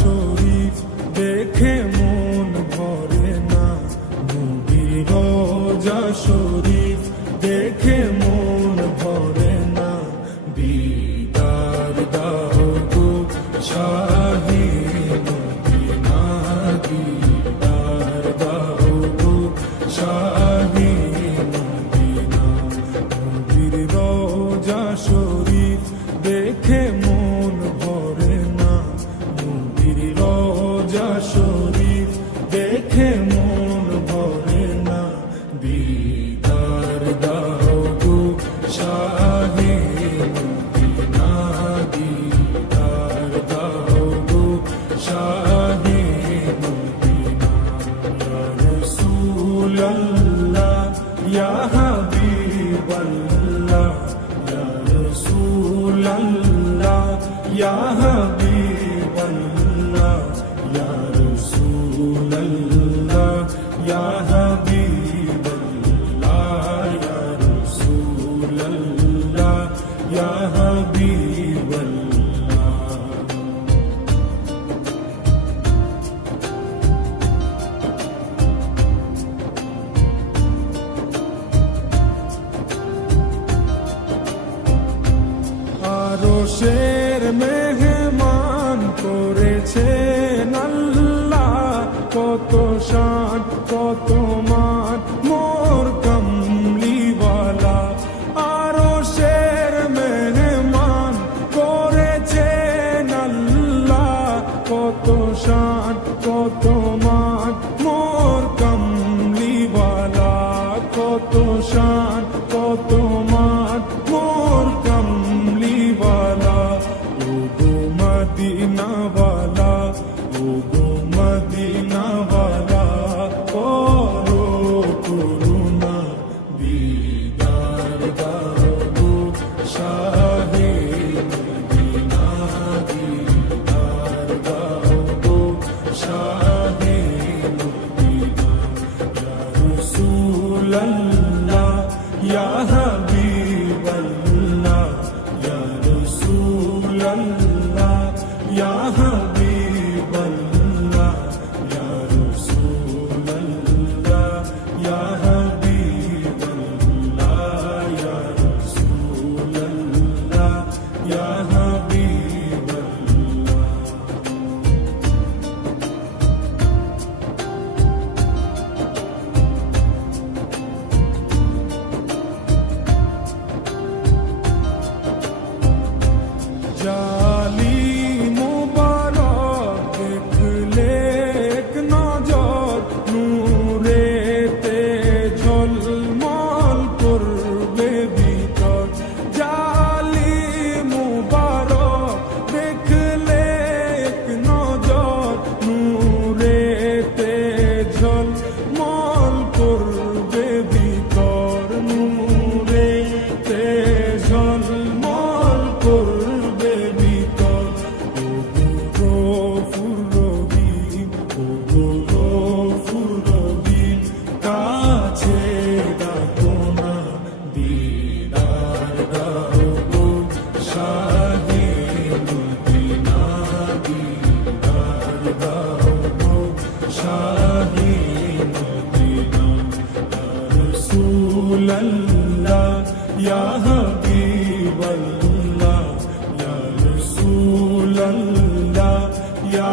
শরীফ দেখে মন ভরে না, নবীর রওজা শরীফ দেখে মন ভরে না। দিদার দাও গো শাহে মদিনা, দিদার দাও গো শাহে মদিনা। নবীর রওজা শরীফ দেখে মন ভরে না, নবীর রওজা শরীফ দেখে মন ভরে না। দিদার দাও গো শাহে মদিনা, দিদার দাও গো শাহে মদিনা। ইয়া রাসূলাল্লাহ ইয়া হাবিবাল্লাহ, ইয়া রাসূলাল্লাহ ইয়া হাবিবাল্লাহ, ইয়া রাসূলাল্লাহ ইয়া হাবিবাল্লাহ, ইয়া রাসূলাল্লাহ ইয়া হাবিবাল্লাহ। আরশের মেহমান করেছেন আল্লাহ, কত শান কত মান মোর কামলিওয়ালা। আরশের মেহমান করেছেন আল্লাহ, কত শান কত মান মোর কামলিওয়ালা, কত শান কত মান মোর কামলিওয়ালা। ও গো মদিনাওয়ালা, ও গো মদিনাওয়ালা, করো করুণা। দিদার দাও গো শাহে মদিনা, দিদার দাও গো শাহে মদিনা। ইয়া রাসূলাল্লাহ ইয়া হাবিবাল্লাহ, ইয়া রাসূলাল্লাহ ইয়া হাবিবাল্লাহ, ইয়া রাসূলাল্লাহ ইয়া হাবিবাল্লাহ, ইয়া রাসূলাল্লাহ ইয়া হাবিবাল্লাহ। জালি মুবারক দেখলে এক নজর, নূরেতে ঝলমল করবে ভিতর। জালি মুবারক দেখলে এক নজর, নূরেতে ঝলমল করবে ভিতর, নূরেতে ঝলমল করবে ভিতর। ও গো গফুর রহিম, ও গো গফুর রহিম, কাছে ডাকো না। দিদার দাও গো শাহে মদিনা, দিদার দাও গো শাহে মদিনা। ইয়া রাসূলাল্লাহ ইয়া হাবিবাল্লাহ, ইয়া রাসূলাল্লাহ ইয়া